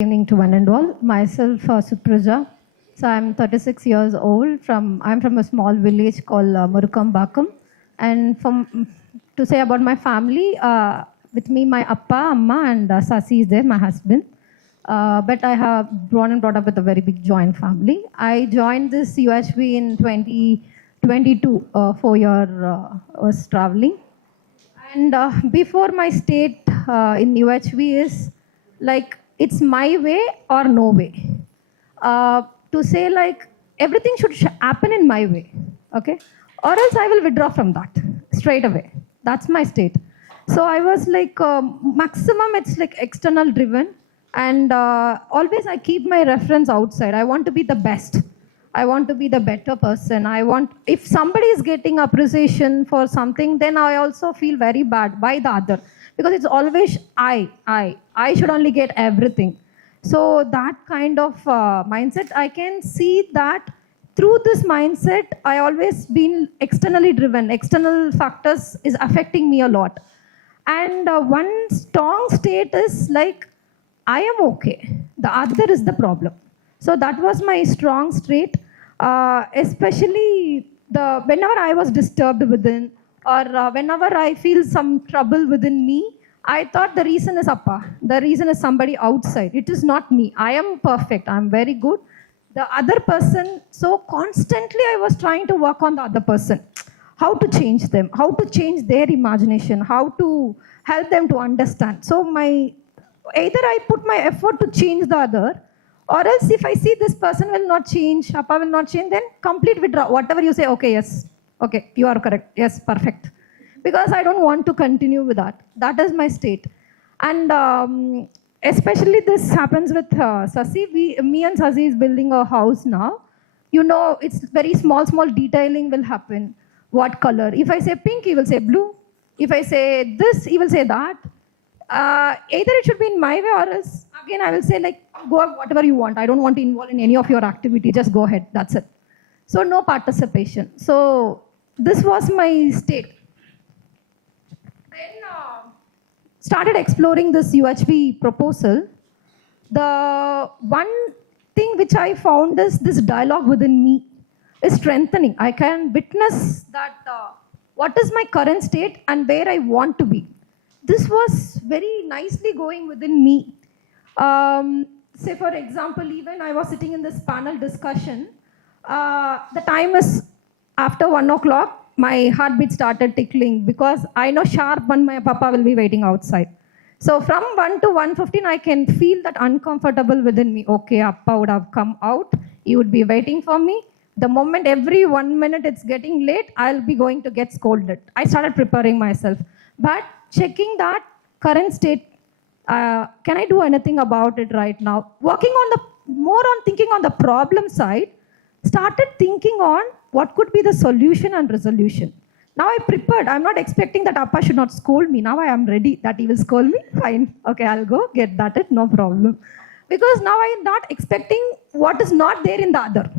Evening to one and all. Myself, Supraja. So I'm 36 years old. I'm from a small village called Murukambakam. And to say about my family, with me, my appa, amma, and Sasi is there, my husband. But I have grown and brought up with a very big joint family. I joined this UHV in 2022, 4-year was traveling. And before my state in UHV is like, it's my way or no way. To say like, everything should happen in my way, okay? Or else I will withdraw from that straight away. That's my state. So I was like, maximum it's like external driven. And always I keep my reference outside. I want to be the best. I want to be the better person. If somebody is getting appreciation for something, then I also feel very bad by the other. Because it's always I should only get everything. So that kind of mindset, I can see that through this mindset, I always been externally driven. External factors is affecting me a lot. And one strong state is like, I am okay. The other is the problem. So that was my strong state, especially whenever I was disturbed within, or whenever I feel some trouble within me, I thought the reason is Appa. The reason is somebody outside. It is not me. I am perfect. I am very good. The other person, so constantly I was trying to work on the other person. How to change them, how to change their imagination, how to help them to understand. So either I put my effort to change the other, or else if I see this person will not change, Appa will not change, then complete withdraw. Whatever you say, okay, yes, okay, you are correct, yes, perfect. Because I don't want to continue with that. That is my state. And especially this happens with Sasi. Me and Sasi is building a house now. You know, it's very small detailing will happen. What color? If I say pink, he will say blue. If I say this, he will say that. Either it should be in my way, or else, again, I will say like, go whatever you want. I don't want to involve in any of your activity. Just go ahead. That's it. So no participation. So this was my state. Then started exploring this UHV proposal. The one thing which I found is this dialogue within me is strengthening. I can witness that what is my current state and where I want to be. This was very nicely going within me. Say for example, even I was sitting in this panel discussion. The time is after 1 o'clock. My heartbeat started tickling because I know sharp when my papa will be waiting outside. So from 1 to 1:15, I can feel that uncomfortable within me. Okay, Appa would have come out. He would be waiting for me. The moment every 1 minute it's getting late, I'll be going to get scolded. I started preparing myself. But checking that current state, can I do anything about it right now? Working on more on thinking on the problem side, started thinking on what could be the solution and resolution. Now I prepared. I'm not expecting that Appa should not scold me. Now I am ready that he will scold me. Fine. Okay, I'll go get that. No problem. Because now I am not expecting what is not there in the other.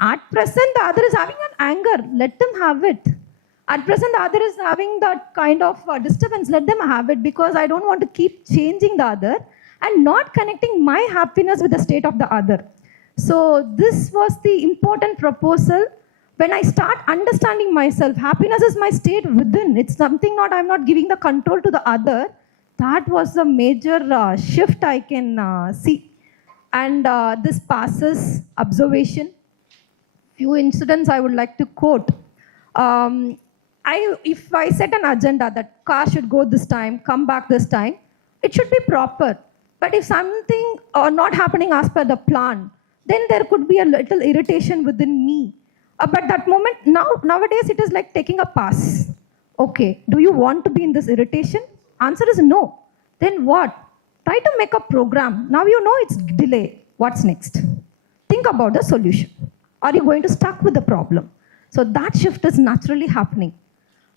At present, the other is having an anger. Let them have it. At present, the other is having that kind of disturbance. Let them have it, because I don't want to keep changing the other and not connecting my happiness with the state of the other. So this was the important proposal. When I start understanding myself, happiness is my state within. It's something I'm not giving the control to the other. That was a major shift I can see. And this passes observation. Few incidents I would like to quote. If I set an agenda that car should go this time, come back this time, it should be proper. But if something not happening as per the plan, then there could be a little irritation within me. But that moment, nowadays it is like taking a pass. Okay, do you want to be in this irritation? Answer is no. Then what? Try to make a program. Now you know it's delay. What's next? Think about the solution. Are you going to stuck with the problem? So that shift is naturally happening.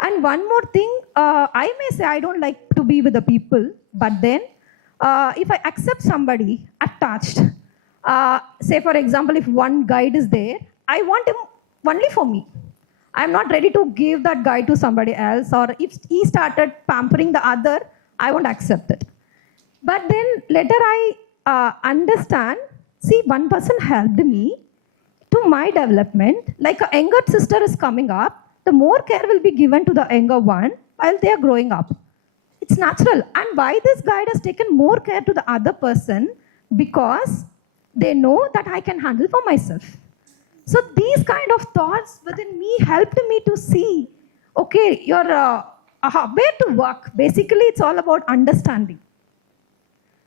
And one more thing, I may say I don't like to be with the people, but then if I accept somebody attached, say for example, if one guide is there, I want him only for me. I'm not ready to give that guide to somebody else, or if he started pampering the other, I won't accept it. But then later I understand, see, one person helped me to my development. Like a younger sister is coming up, the more care will be given to the younger one while they are growing up. It's natural. And why this guide has taken more care to the other person? Because they know that I can handle for myself. So these kind of thoughts within me helped me to see, okay, you're where to work. Basically, it's all about understanding.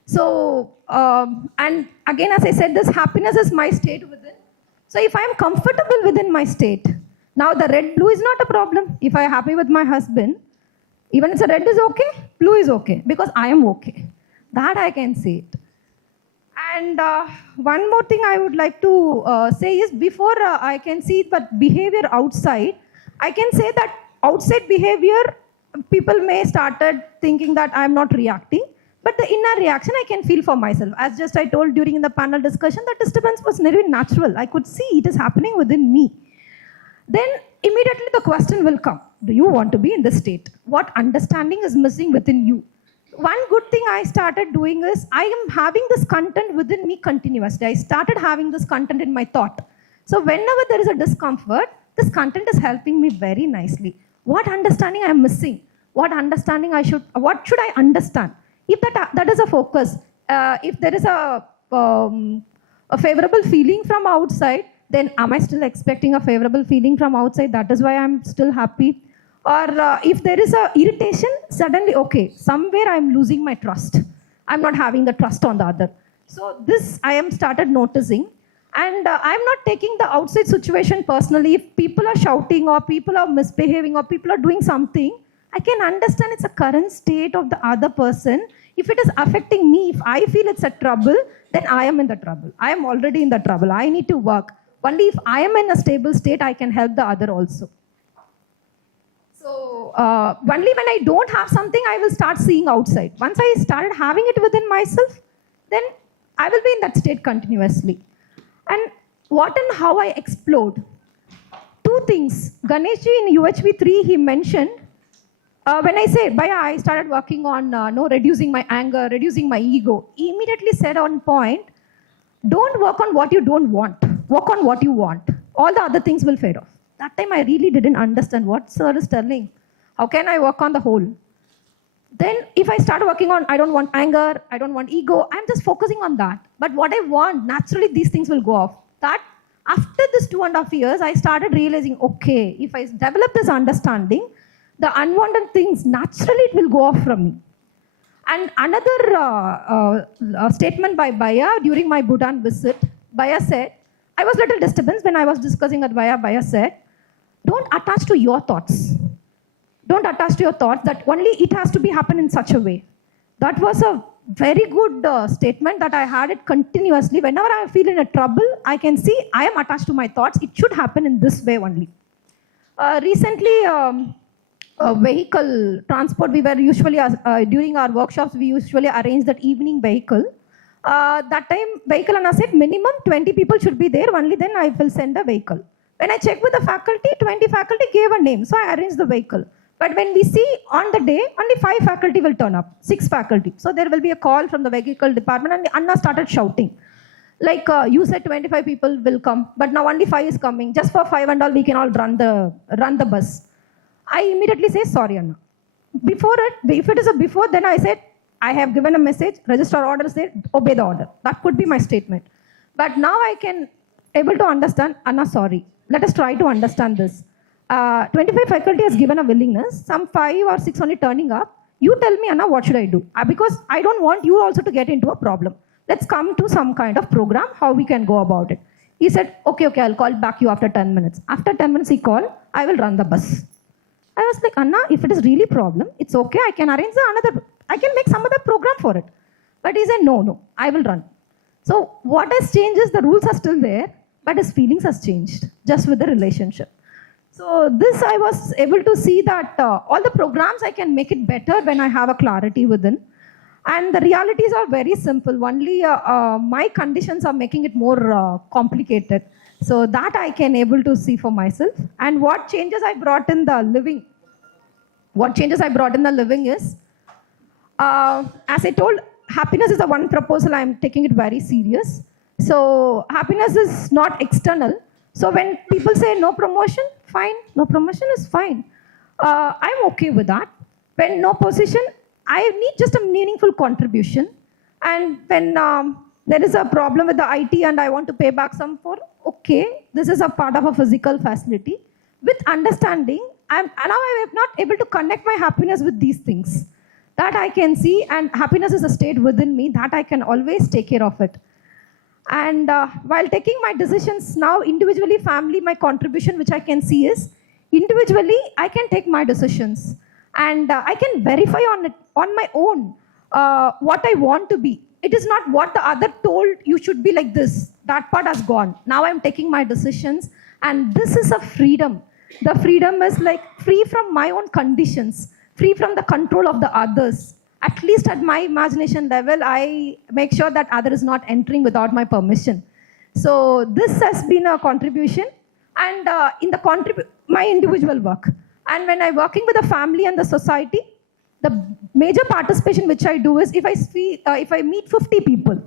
So, and again, as I said, this happiness is my state within. So if I'm comfortable within my state, now the red, blue is not a problem. If I'm happy with my husband, even if the red is okay, blue is okay, because I am okay. That I can say it. And one more thing I would like to say is, before I can see that behavior outside, I can say that outside behavior, people may started thinking that I'm not reacting, but the inner reaction I can feel for myself. As just I told during the panel discussion, that disturbance was very natural. I could see it is happening within me. Then immediately the question will come, do you want to be in this state? What understanding is missing within you? One good thing I started doing is, I am having this content within me continuously. I started having this content in my thought. So whenever there is a discomfort, this content is helping me very nicely. What understanding I am missing? What should I understand? If that is a focus, if there is a favorable feeling from outside, then am I still expecting a favorable feeling from outside? That is why I'm still happy. Or if there is a irritation, suddenly, okay, somewhere I'm losing my trust. I'm not having the trust on the other. So this I am started noticing. And I'm not taking the outside situation personally. If people are shouting or people are misbehaving or people are doing something, I can understand it's a current state of the other person. If it is affecting me, if I feel it's a trouble, then I am in the trouble. I am already in the trouble. I need to work. Only if I am in a stable state, I can help the other also. So only when I don't have something, I will start seeing outside. Once I started having it within myself, then I will be in that state continuously. And what and how I explode. Two things. Ganeshji in UHV 3, he mentioned, when I say, Baya, I started working on reducing my anger, reducing my ego. He immediately said on point, don't work on what you don't want. Work on what you want. All the other things will fade off. That time I really didn't understand what sir is telling. How can I work on the whole? Then if I start working on, I don't want anger, I don't want ego, I'm just focusing on that. But what I want, naturally these things will go off. That after this 2.5 years, I started realizing, okay, if I develop this understanding, the unwanted things, naturally it will go off from me. And another statement by Baya during my Bhutan visit, Baya said, I was a little disturbed when I was discussing at Baya said, don't attach to your thoughts. Don't attach to your thoughts that only it has to be happen in such a way. That was a very good statement that I had it continuously. Whenever I feel in a trouble, I can see I am attached to my thoughts. It should happen in this way only. Recently, vehicle transport, we were usually, during our workshops, we usually arrange that evening vehicle. That time, vehicle Anna said, minimum 20 people should be there, only then I will send a vehicle. When I checked with the faculty, 20 faculty gave a name, so I arranged the vehicle. But when we see on the day, only 5 faculty will turn up, 6 faculty. So there will be a call from the vehicle department and Anna started shouting. Like, you said 25 people will come, but now only 5 is coming. Just for 5 and all, we can all run the bus. I immediately say, sorry, Anna. Before it, if it is a before, then I said, I have given a message, register order said, obey the order. That could be my statement. But now I can able to understand, Anna, sorry. Let us try to understand this. 25 faculty has given a willingness, some 5 or 6 only turning up. You tell me, Anna, what should I do? Because I don't want you also to get into a problem. Let's come to some kind of program, how we can go about it. He said, okay, I'll call back you after 10 minutes. After 10 minutes he called, I will run the bus. I was like, Anna, if it is really problem, it's okay, I can arrange I can make some other program for it. But he said, no, I will run. So what has changed is the rules are still there, but his feelings has changed just with the relationship. So this I was able to see that all the programs I can make it better when I have a clarity within. And the realities are very simple. Only my conditions are making it more complicated. So that I can able to see for myself. And what changes I brought in the living? What changes I brought in the living is, as I told, happiness is the one proposal I'm taking it very serious. So happiness is not external. So when people say no promotion, fine. No promotion is fine. I'm okay with that. When no position, I need just a meaningful contribution. And when there is a problem with the IT and I want to pay back some for, okay, this is a part of a physical facility. With understanding, now I am not able to connect my happiness with these things. That I can see, and happiness is a state within me that I can always take care of it. And while taking my decisions now, individually, family, my contribution, which I can see is, individually, I can take my decisions. And I can verify on it on my own what I want to be. It is not what the other told you should be like this. That part has gone. Now I'm taking my decisions, and this is a freedom. The freedom is like free from my own conditions, free from the control of the others. At least at my imagination level, I make sure that other is not entering without my permission. So this has been a contribution, and in the my individual work. And when I'm working with the family and the society, the major participation which I do is if I meet 50 people,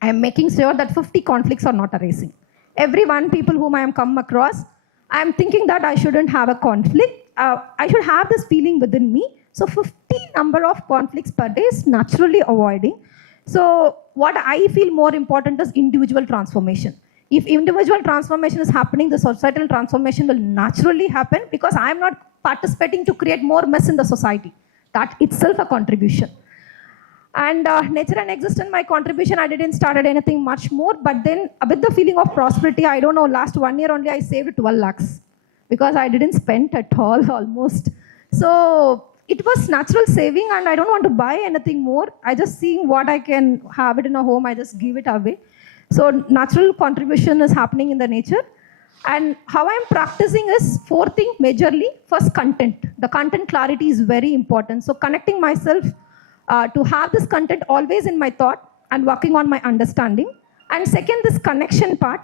I am making sure that 50 conflicts are not arising. Every one people whom I am come across, I am thinking that I shouldn't have a conflict. I should have this feeling within me. So 50 number of conflicts per day is naturally avoiding. So what I feel more important is individual transformation. If individual transformation is happening, the societal transformation will naturally happen because I am not participating to create more mess in the society. That itself a contribution. And nature and existence, my contribution, I didn't started anything much more, but then with the feeling of prosperity, I don't know, last 1 year only I saved 12 lakhs because I didn't spend at all almost. So it was natural saving, and I don't want to buy anything more. I just seeing what I can have it in a home, I just give it away. So natural contribution is happening in the nature. And how I'm practicing is 4 things majorly. First, content. The content clarity is very important. So connecting myself to have this content always in my thought and working on my understanding. And second, this connection part.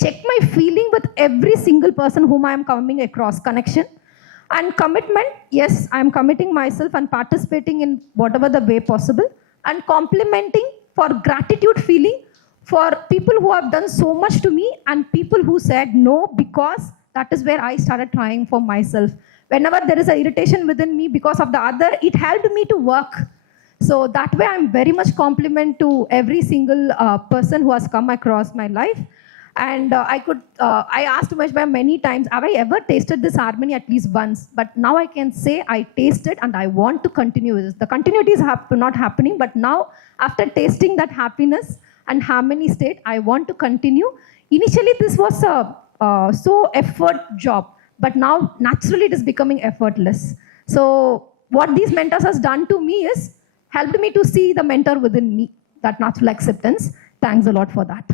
Check my feeling with every single person whom I am coming across. Connection. And commitment. Yes, I am committing myself and participating in whatever the way possible. And complimenting for gratitude feeling for people who have done so much to me and people who said no, because that is where I started trying for myself. Whenever there is an irritation within me because of the other, it helped me to work. So that way I'm very much compliment to every single person who has come across my life. And I asked Umeshbhai many times, have I ever tasted this harmony at least once? But now I can say I tasted and I want to continue with this. The continuity is not happening, but now after tasting that happiness and harmony state, I want to continue. Initially, this was a so effort job, but now naturally it is becoming effortless. So what these mentors has done to me is helped me to see the mentor within me, that natural acceptance. Thanks a lot for that.